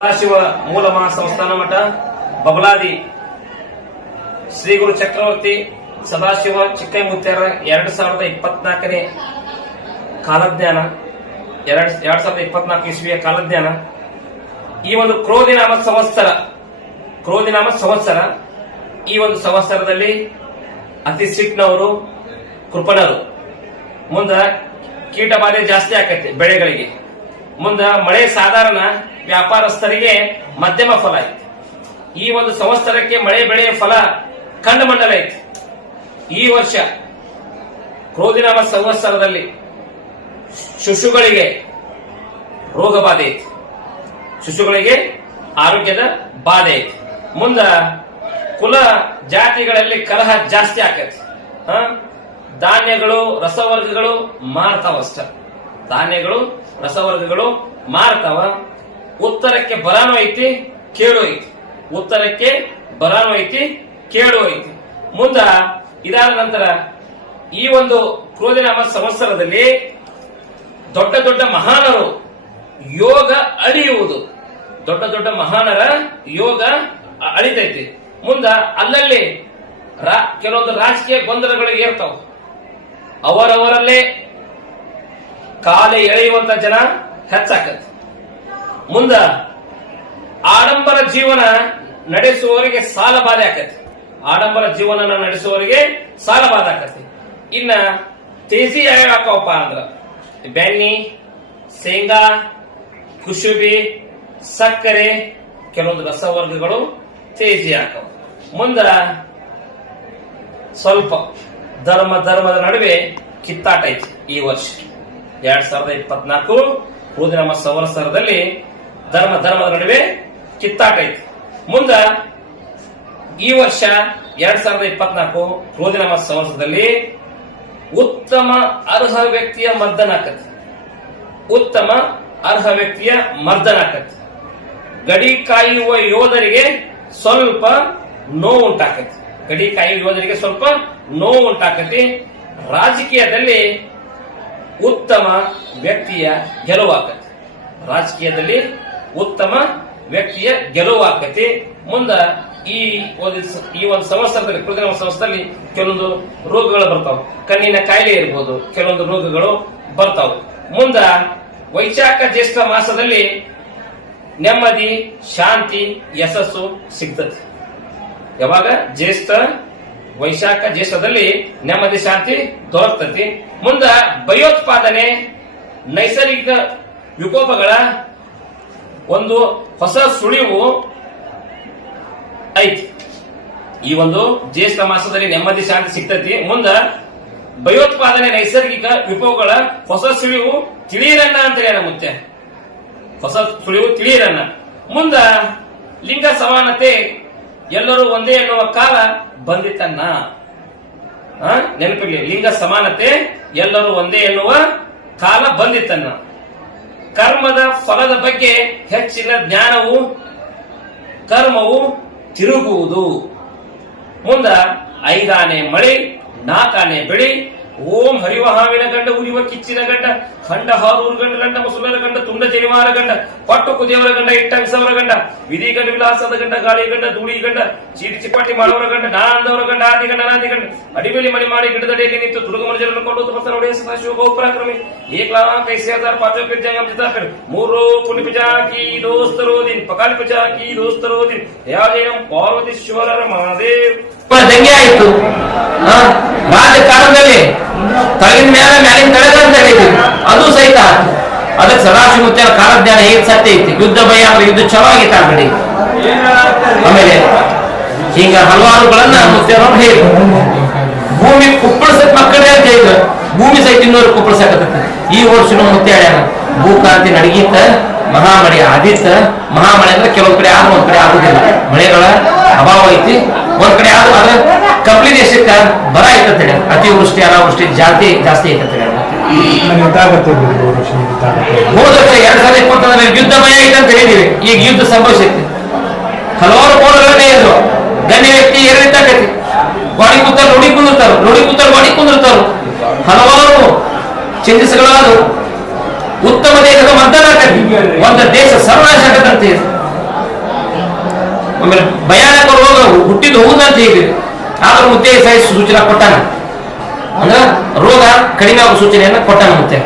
ಸದಾಶಿವ ಮೂಲ ಮಹಾಸಂಸ್ಥಾನ ಮಠ, ಬಬಲಾದಿ ಶ್ರೀ ಗುರು ಚಕ್ರವರ್ತಿ ಸದಾಶಿವ ಚಿಕ್ಕೈಮುತ್ಯಾರ ಎರಡ್ ಸಾವಿರದ ಇಪ್ಪತ್ನಾಲ್ಕನೇ ಕಾಲಜ್ಞಾನ ಎರಡ್ ಎರಡ್ ಸಾವಿರದ ಇಪ್ಪತ್ನಾಲ್ಕು ಇಸ್ವಿಯ ಕಾಲಜ್ಞಾನ ಈ ಒಂದು ಕ್ರೋಧಿನಾಮ ಸಂವತ್ಸರ ಕ್ರೋಧಿನಾಮ ಸಂವತ್ಸರ ಈ ಒಂದು ಸಂವತ್ಸರದಲ್ಲಿ ಅತಿ ಸಿಟ್ನವರು ಕೃಪಣರು. ಮುಂದ ಕೀಟಬಾಧೆ ಜಾಸ್ತಿ ಆಕೈತಿ ಬೆಳೆಗಳಿಗೆ. ಮುಂದ ಮಳೆ ಸಾಧಾರಣ ವ್ಯಾಪಾರಸ್ಥರಿಗೆ ಮಧ್ಯಮ ಫಲ ಐತಿ ಈ ಒಂದು ಸಂವತ್ಸರಕ್ಕೆ ಮಳೆ ಬೆಳೆಯ ಫಲ ಕಂಡ ಮಂಡಲ ಐತಿ ಈ ವರ್ಷ ಕ್ರೋಧಿನಾಮ ಸಂವತ್ಸರದಲ್ಲಿ ಶಿಶುಗಳಿಗೆ ರೋಗ ಬಾಧೆ ಐತಿ ಶಿಶುಗಳಿಗೆ ಆರೋಗ್ಯದ ಬಾಧೆ ಐತಿ ಮುಂದ ಕುಲ ಜಾತಿಗಳಲ್ಲಿ ಕಲಹ ಜಾಸ್ತಿ ಆಕೈತಿ? ಧಾನ್ಯಗಳು, ರಸವರ್ಗಗಳು ಮಾರ್ತಾವಷ್ಟ. ಧಾನ್ಯಗಳು, ರಸವರ್ಗಗಳು ಮಾರ್ತಾವ. ಉತ್ತರಕ್ಕೆ ಬರಾನು ಐತಿ, ಕೇಳು ಐತಿ. ಉತ್ತರಕ್ಕೆ ಬರಾನು ಐತಿ, ಕೇಳು ಐತಿ. ಮುಂದ ಇದಾದ ನಂತರ ಈ ಒಂದು ಕ್ರೋಧಿನಾಮ ಸಂವತ್ಸರದಲ್ಲಿ ದೊಡ್ಡ ದೊಡ್ಡ ಮಹಾನರು ಯೋಗ ಅಳಿಯುವುದು. ದೊಡ್ಡ ದೊಡ್ಡ ಮಹಾನರ ಯೋಗ ಅಳಿತೈತಿ. ಮುಂದ ಅಲ್ಲಲ್ಲಿ ಕೆಲವೊಂದು ರಾಜಕೀಯ ಗೊಂದಲಗಳು ಏರ್ತಾವ. ಅವರವರಲ್ಲೇ ಕಾಲ ಎಳೆಯುವಂತ ಜನ ಹೆಚ್ಚಾಕತ್ ಮುಂದ ಆಡಂಬರ ಜೀವನ ನಡೆಸುವವರಿಗೆ ಸಾಲ ಬಾಧೆ ಆಕತಿ ಆಡಂಬರ ಜೀವನ ನಡೆಸುವವರಿಗೆ ಸಾಲ ಬಾಧೆ ಆಕತಿ ಇನ್ನ ತೇಜಿ ಯಾವ್ಯಾವ ಅಂದ್ರ, ಬೆಣ್ಣಿ, ಶೇಂಗಾ ಕುಸುಬಿ ಸಕ್ಕರೆ, ಕೆಲವೊಂದು ರಸವರ್ಗಗಳು ತೇಜಿ ಹಾಕವು. ಮುಂದ ಸ್ವಲ್ಪ ಧರ್ಮ ಧರ್ಮದ ನಡುವೆ ಕಿತ್ತಾಟ ಐತಿ ಈ ವರ್ಷ. ಎರಡ್ ಸಾವಿರದ ಇಪ್ಪತ್ನಾಲ್ಕು ನಮ್ಮ ಸಂವತ್ಸರದಲ್ಲಿ ಧರ್ಮ, ಧರ್ಮದ ನಡುವೆ ಕಿತ್ತಾಟ ಐತಿ ಮುಂದ ಈ ವರ್ಷ ಎರಡ್ ಸಾವಿರದ ಇಪ್ಪತ್ನಾಲ್ಕು ನಮ್ಮ ಸಂವತ್ಸರದಲ್ಲಿ ಉತ್ತಮ ಅರ್ಹ ವ್ಯಕ್ತಿಯ ಮರ್ದನ ಆಕತಿ. ಉತ್ತಮ ಅರ್ಹ ವ್ಯಕ್ತಿಯ ಮರ್ದನ ಆಕತಿ. ಗಡಿ ಕಾಯುವ ಯೋಧರಿಗೆ ಸ್ವಲ್ಪ ನೋವು ಉಂಟಾಕತಿ. ಗಡಿ ಕಾಯುವ ಯೋಧರಿಗೆ ಸ್ವಲ್ಪ ನೋವು ಉಂಟಾಕತಿ. ರಾಜಕೀಯದಲ್ಲಿ ಉತ್ತಮ ವ್ಯಕ್ತಿಯ ಗೆಲುವಾಕತಿ ರಾಜಕೀಯದಲ್ಲಿ ಉತ್ತಮ ವ್ಯಕ್ತಿಯ ಗೆಲುವಾಕತಿ ಮುಂದ ಈ ಒಂದು ಈ ಒಂದು ಸಂವತ್ಸರದಲ್ಲಿ ಕೃತಜ್ಞ ಸಂವತ್ಸರದಲ್ಲಿ ಕೆಲವೊಂದು ರೋಗಗಳು ಬರ್ತಾವ. ಕಣ್ಣಿನ ಕಾಯಿಲೆ ಇರ್ಬೋದು, ಕೆಲವೊಂದು ರೋಗಗಳು ಬರ್ತಾವ. ಮುಂದ ವೈಶಾಖ ಜ್ಯೇಷ್ಠ ಮಾಸದಲ್ಲಿ ನೆಮ್ಮದಿ, ಶಾಂತಿ, ಯಶಸ್ಸು ಸಿಗ್ತದೆ. ಯಾವಾಗ? ಜ್ಯೇಷ್ಠ ವೈಶಾಖ ಜೇಷ್ಠದಲ್ಲಿ ನೆಮ್ಮದಿ ಶಾಂತಿ ದೊರಕ್ತತಿ. ಮುಂದ ಭಯೋತ್ಪಾದನೆ, ನೈಸರ್ಗಿಕ ವಿಕೋಪಗಳ ಒಂದು ಹೊಸ ಸುಳಿವು ಐತಿ. ಈ ಒಂದು ಜ್ಯೇಷ್ಠ ಮಾಸದಲ್ಲಿ ನೆಮ್ಮದಿ ಶಾಂತಿ ಸಿಗ್ತತಿ. ಮುಂದ ಭಯೋತ್ಪಾದನೆ, ನೈಸರ್ಗಿಕ ವಿಕೋಪಗಳ ಹೊಸ ಸುಳಿವು ತಿಳಿಯರನ್ನ ಅಂತ ಹೇಳ ಮುತ್ತೆ ಹೊಸ ಸುಳಿವು ತಿಳಿಯರನ್ನ ಮುಂದ ಲಿಂಗ ಸಮಾನತೆ ಎಲ್ಲರೂ ಒಂದೇ ಎನ್ನುವ ಕಾಲ ಬಂದಿತನ್ನ ಆ, ನೆನಪಿರ್ಲಿ ಲಿಂಗ ಸಮಾನತೆ ಎಲ್ಲರೂ ಒಂದೇ ಎನ್ನುವ ಕಾಲ ಬಂದಿತನ್ನ ಕರ್ಮದ ಫಲದ ಬಗ್ಗೆ ಹೆಚ್ಚಿನ ಜ್ಞಾನವು ಕರ್ಮವು ತಿರುಗುವುದು. ಮುಂದ ಐದಾನೆ ಮಳೆ ನಾಲ್ಕಾನೆ ಬೆಳಿ ಓಂ ಹರಿವಹಾವಿನ ಗಂಡ, ಉರಿವ ಕಿಚ್ಚಿನ ಗಂಡ, ಖಂಡ ಹಾರೂರು ಗಂಡ ಗಂಡ ಮುಸುಲರ ಗಂಡ, ತುಂಡ ಜನಿವಾರ ಗಂಡ ಪಟ್ಟು ಕುದೇವರ ಗಂಡ, ಇಟ್ಟಂಗಸವರ ಗಂಡ ವಿಧಿ ಗಂಡ ವಿಲಾಸದ ಗಂಡ, ಗಾಳಿ ಗಂಡ, ಧೂಳಿ ಗಂಡ, ಚೀಟಿ ಚಿಪಾಟಿ ಮಾಡುವರ ಗಂಡ, ನಾನಂದವರ ಗಂಡ, ಆದಿ ಗಂಡ ನಾದಿ ಗಂಡ ಅಡಿಮೇಲಿ ಮಣಿ ಮಾಡಿ ಗಿಡದಡಿಯಲ್ಲಿ ನಿಂತು ತುಡುಗ ಮನುಜರನ್ನು ಕೊಂಡು ತಪಸ್ಸರ ಒಡೆಯ ಸದಾ ಶಿವ ಗೋಪುರಾಕ್ರಮಿ ಏಕ್ಲಾ ಕೈ ಹಜಾರ್ ಪಾಚೋ ಜಿತಾ ಪಿರ್ ಮೂರು ಪುಣ್ಯ ಪಿಜಾ ದೋಸ್ತರೋ ದಿನ್ ಪಕಾಲಿ ಪಿಜಾ ಕಿ ದೋಸ್ತರೋ ದಿನ್ ಪಾರ್ವತಿ ಶಿವರ ಮಹಾದೇವ್ ಆಯ್ತು. ರಾಜಕಾರಣದಲ್ಲಿ ತಳಗಿನ ಮೇಲೆ ಮ್ಯಾಲಿನ ತಳಗ ಅಂತ ಹೇಳಿದ್ವಿ. ಅದು ಸಹಿತ ಅದಕ್ಕೆ ಸದಾಶಿವಮೂರ್ತಿಯ ಕಾಲಜ್ಞಾನ ಹೇಗೆ ಸತ್ಯ ಐತಿ? ಯುದ್ಧ ಭಯ ಅಂದ್ರೆ ಯುದ್ಧ ಚಲೋ ಆಗಿತ್ತು ಆಮೇಲೆ ಈಗ ಹಲವಾರುಗಳನ್ನ ಮುತ್ಯರವ್ರು ಹೇಳಿ ಭೂಮಿ ಕುಪ್ಪಳಿಸಕ್ ಮಕ್ಕಳೇ ಅಂತ ಹೇಳಿದ್ರು. ಭೂಮಿ ಸಹಿತ ಇನ್ನೂರು ಕುಪ್ಪಳಿಸಕತ್ತ ಈ ವರ್ಷನೂ ಮುತ್ಯ ಭೂಕಾಂತಿ ನಡಗಿತ್ತ ಮಹಾಮಳೆ ಆದಿತ್ತ. ಮಹಾಮಳೆ ಅಂದ್ರೆ ಕೆಲವೊಂದ್ ಕಡೆ ಆದ್ರೂ ಒಂದ್ ಕಡೆ ಆಗುದಿಲ್ಲ. ಮಳೆಗಳ ಅಭಾವ ಐತಿ. ಒಂದ್ ಕಡೆ ಆದ್ರೂ ಅದ ಕಪ್ಲಿ ದೇಶಕ್ಕೆ ಬರ ಐತಂತ ಹೇಳಿ ಅತಿವೃಷ್ಟಿ ಅನಾವೃಷ್ಟಿ ಜಾತಿ ಜಾಸ್ತಿ ಐತಂತ ಇದಾಗತ್ತೆ. ಹೋದ ವರ್ಷ ಎರಡ್ ಸಾವಿರದ ಇಪ್ಪತ್ತೊಂದರಲ್ಲಿ ಯುದ್ಧ ಭಯ ಐತೆ ಅಂತ ಹೇಳಿದೀವಿ. ಈಗ ಯುದ್ಧ ಸಂಭವಿಸೈತಿ ಹಲವಾರು ಕೋಣಗಳನ್ನೇ ಇದ್ರು ಗಣ್ಯ ವ್ಯಕ್ತಿ ಏರಿದ್ದಾಗೈತಿ ಗಾಡಿ ಕೂತಾರ ನೋಡಿ ಕುಂದಿರ್ತಾರ ನೋಡಿ ಕೂತಾರ ಗಾಡಿ ಕುಂದಿರ್ತಾರ. ಹಲವಾರು ಚಿಂತಿಸಗಳಾದ್ರು ಉತ್ತಮ ದೇಶದ ಮತದಾನ ಒಂದು ದೇಶ ಸರ್ವನಾಶ ಹೇಳಿ ಆಮೇಲೆ ಭಯಾನಕ ರೋಗ ಹುಟ್ಟಿದ ಹೋಗುದಂತ ಹೇಳಿದ್ವಿ ಆದ್ರೂ ಮುತ್ತೆ ಸೂಚನೆ ಕೊಟ್ಟಾನ. ಅಂದ್ರೆ ರೋಗ ಕಡಿಮೆ ಆಗೋ ಸೂಚನೆಯನ್ನ ಕೊಟ್ಟಾನ ಮುತ್ತೆ